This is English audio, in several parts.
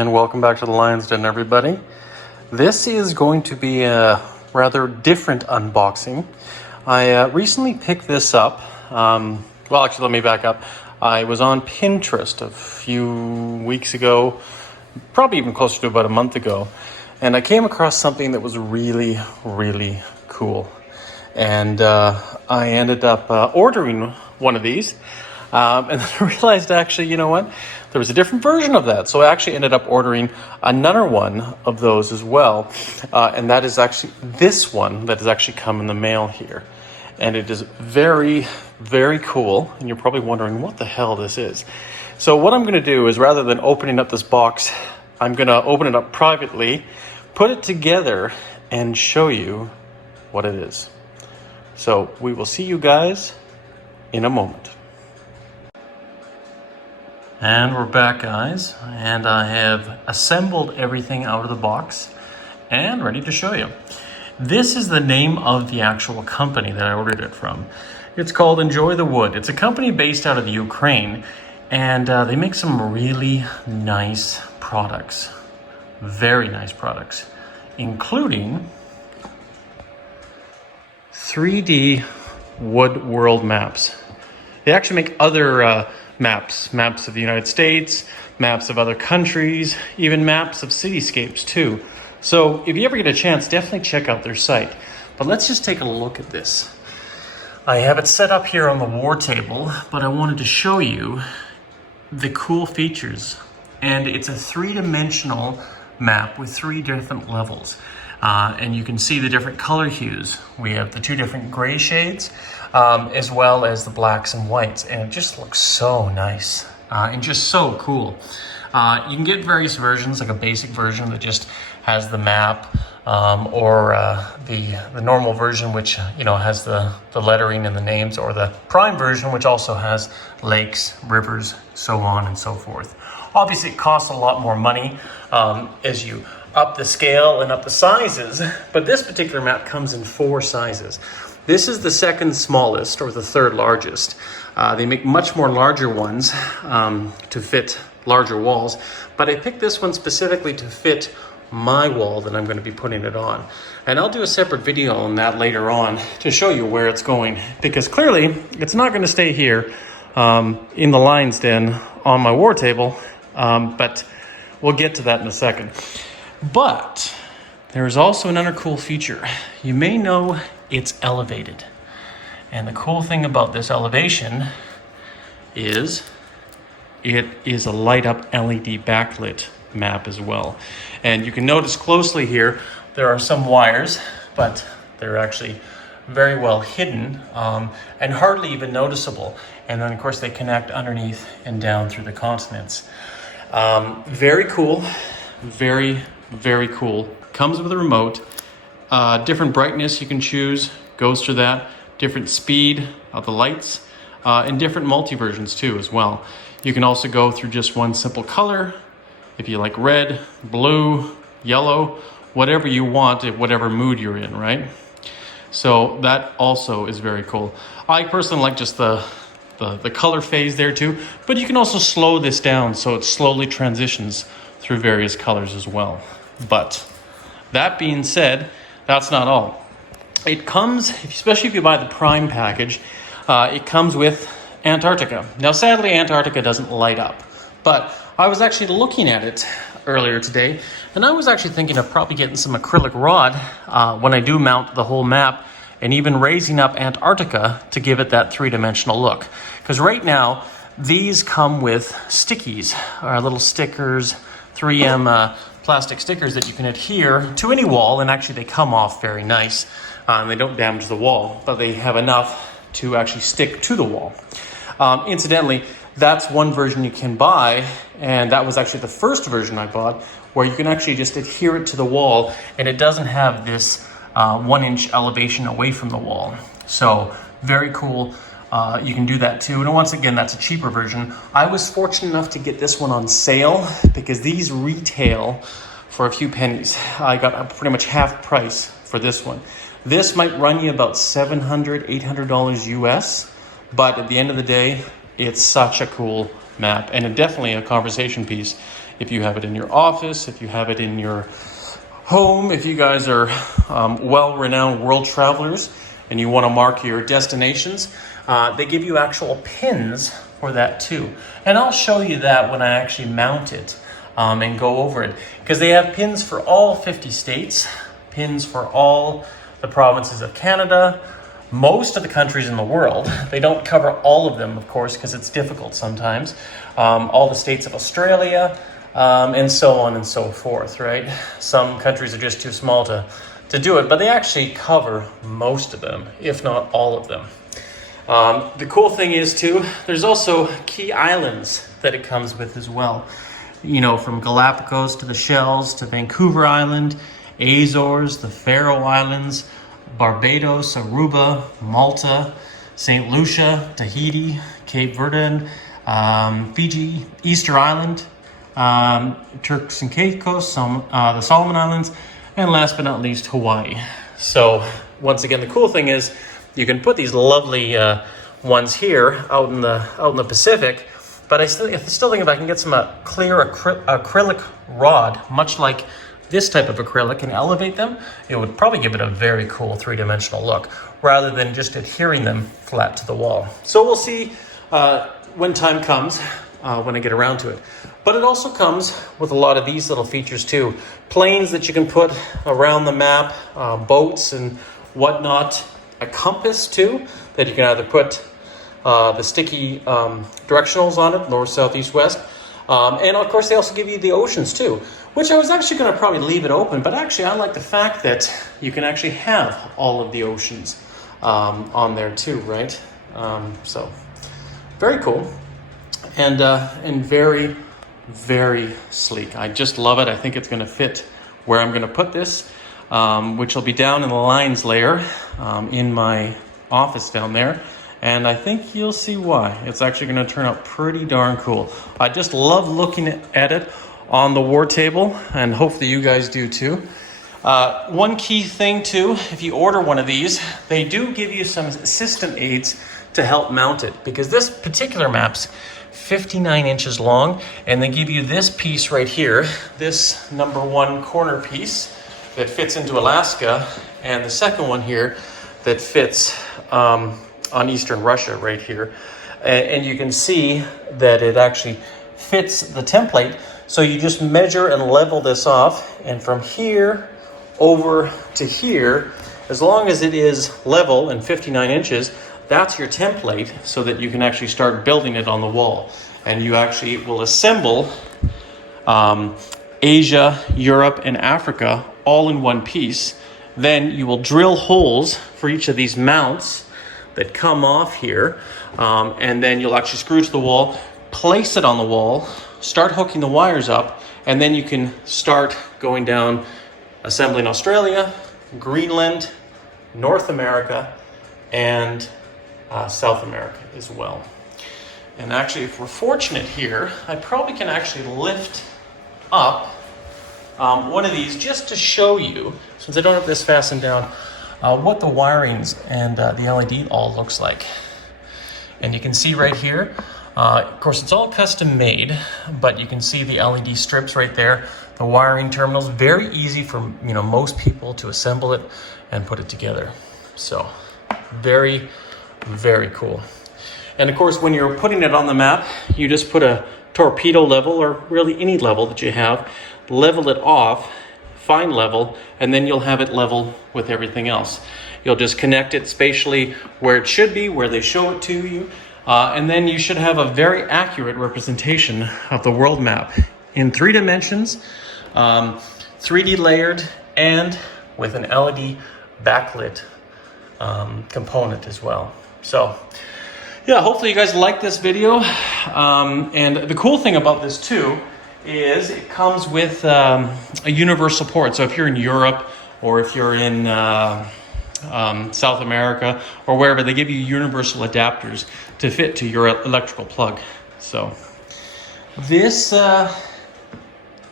and welcome back to the Lion's Den, everybody. This is going to be a rather different unboxing. I recently picked this up. Well, actually, let me back up. I was on Pinterest a few weeks ago, probably even closer to about a month ago, and I came across something that was really, really cool. And I ended up ordering one of these. And then I realized, actually, you know what? There was a different version of that. So I actually ended up ordering another one of those as well. And that is actually this one that has actually come in the mail here. And it is very, very cool. And you're probably wondering what the hell this is. So what I'm going to do is, rather than opening up this box, I'm going to open it up privately, put it together, and show you what it is. So we will see you guys in a moment. And we're back, guys, and I have assembled everything out of the box and ready to show you. This is the name of the actual company that I ordered it from. It's called Enjoy the Wood. It's a company based out of the Ukraine, and they make some really nice products, very nice products, including 3D wood world maps. They actually make other maps of the United States, maps of other countries, even maps of cityscapes too. So if you ever get a chance, definitely check out their site. But let's just take a look at this. I have it set up here on the war table, but I wanted to show you the cool features. And it's a three-dimensional map with 3 different levels. And you can see the different color hues. We have the 2 different gray shades, as well as the blacks and whites, and it just looks so nice and just so cool. You can get various versions, like a basic version that just has the map, or the normal version, which has the lettering and the names, or the prime version, which also has lakes, rivers, so on and so forth. Obviously, it costs a lot more money as you up the scale and up the sizes, but this particular map comes in 4 sizes. This is the second smallest, or the third largest. They make much more larger ones to fit larger walls, but I picked this one specifically to fit my wall that I'm going to be putting it on. And I'll do a separate video on that later on to show you where it's going, because clearly it's not going to stay here in the Lion's Den on my war table, but we'll get to that in a second. But there is also another cool feature. You may know it's elevated. And the cool thing about this elevation is it is a light up LED backlit map as well. And you can notice closely here, there are some wires, but they're actually very well hidden and hardly even noticeable. And then of course they connect underneath and down through the continents. Very cool, very, very cool. Comes with a remote. Different brightness you can choose, goes through that. Different speed of the lights, and different multi-versions too as well. You can also go through just one simple color, if you like red, blue, yellow, whatever you want, whatever mood you're in, right? So that also is very cool. I personally like just the color phase there too, but you can also slow this down so it slowly transitions through various colors as well. But that being said, that's not all. It comes, especially if you buy the Prime package, it comes with Antarctica. Now, sadly, Antarctica doesn't light up, but I was actually looking at it earlier today, and I was actually thinking of probably getting some acrylic rod when I do mount the whole map, and even raising up Antarctica to give it that 3-dimensional look. Because right now, these come with stickies, or little stickers, 3M plastic stickers that you can adhere to any wall, and actually they come off very nice. And they don't damage the wall, but they have enough to actually stick to the wall. Incidentally, that's one version you can buy, and that was actually the first version I bought, where you can actually just adhere it to the wall, and it doesn't have this 1-inch elevation away from the wall. So very cool. You can do that too. And once again, that's a cheaper version. I was fortunate enough to get this one on sale because these retail for a few pennies. I got pretty much half price for this one. This might run you about $700, $800 US, but at the end of the day, it's such a cool map and definitely a conversation piece if you have it in your office, if you have it in your home, if you guys are well-renowned world travelers and you want to mark your destinations, they give you actual pins for that too. And I'll show you that when I actually mount it and go over it, because they have pins for all 50 states, pins for all the provinces of Canada, most of the countries in the world. They don't cover all of them, of course, because it's difficult sometimes. All the states of Australia, and so on and so forth, right? Some countries are just too small to do it, but they actually cover most of them, if not all of them. The cool thing is too, there's also key islands that it comes with as well. You know, from Galapagos to the Shells to Vancouver Island, Azores, the Faroe Islands, Barbados, Aruba, Malta, St. Lucia, Tahiti, Cape Verde, Fiji, Easter Island, Turks and Caicos, the Solomon Islands, and last but not least, Hawaii. So once again, the cool thing is you can put these lovely ones here out in the Pacific, but I still think if I can get some clear acrylic rod, much like this type of acrylic, and elevate them, it would probably give it a very cool three-dimensional look, rather than just adhering them flat to the wall. So we'll see when time comes, when I get around to it. But it also comes with a lot of these little features too. Planes that you can put around the map, boats and whatnot, a compass too, that you can either put the sticky directionals on it, north, south, east, west. And of course they also give you the oceans too, which I was actually going to probably leave it open, but actually I like the fact that you can actually have all of the oceans on there too, right? So very cool, and very, very sleek. I just love it. I think it's going to fit where I'm going to put this, which will be down in the lines layer in my office down there. And I think you'll see why. It's actually going to turn out pretty darn cool. I just love looking at it on the war table, and hopefully you guys do too. One key thing too, if you order one of these, they do give you some assistant aids to help mount it, because this particular map's 59 inches long, and they give you this piece right here, this #1 corner piece that fits into Alaska, and the second one here that fits on eastern Russia right here. And you can see that it actually fits the template. So you just measure and level this off, and from here over to here, as long as it is level and 59 inches, that's your template, so that you can actually start building it on the wall. And you actually will assemble Asia, Europe, and Africa all in one piece. Then you will drill holes for each of these mounts that come off here, and then you'll actually screw to the wall, place it on the wall, start hooking the wires up, and then you can start going down, assembling Australia, Greenland, North America, and South America as well. And actually, if we're fortunate here, I probably can actually lift up one of these just to show you, since I don't have this fastened down, what the wirings and the LED all looks like. And you can see right here, of course it's all custom made, but you can see the LED strips right there, the wiring terminals. Very easy for most people to assemble it and put it together. So very, very cool. And of course, when you're putting it on the map, you just put a torpedo level, or really any level that you have, level it off, fine level, and then you'll have it level with everything else. You'll just connect it spatially where it should be, where they show it to you, and then you should have a very accurate representation of the world map in 3 dimensions, 3D layered, and with an LED backlit component as well. So yeah, hopefully you guys like this video. And the cool thing about this too is it comes with a universal port. So if you're in Europe, or if you're in South America, or wherever, they give you universal adapters to fit to your electrical plug. So this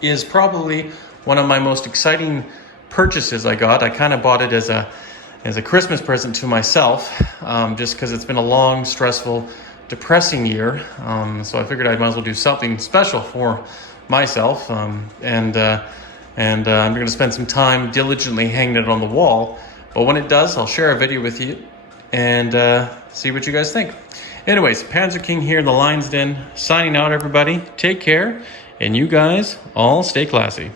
is probably one of my most exciting purchases I got. I kind of bought it as a Christmas present to myself, just because it's been a long, stressful, depressing year. So I figured I might as well do something special for myself, and I'm going to spend some time diligently hanging it on the wall. But when it does, I'll share a video with you and see what you guys think. Anyways, Panzer King here in the Lion's Den, signing out, everybody. Take care, and you guys all stay classy.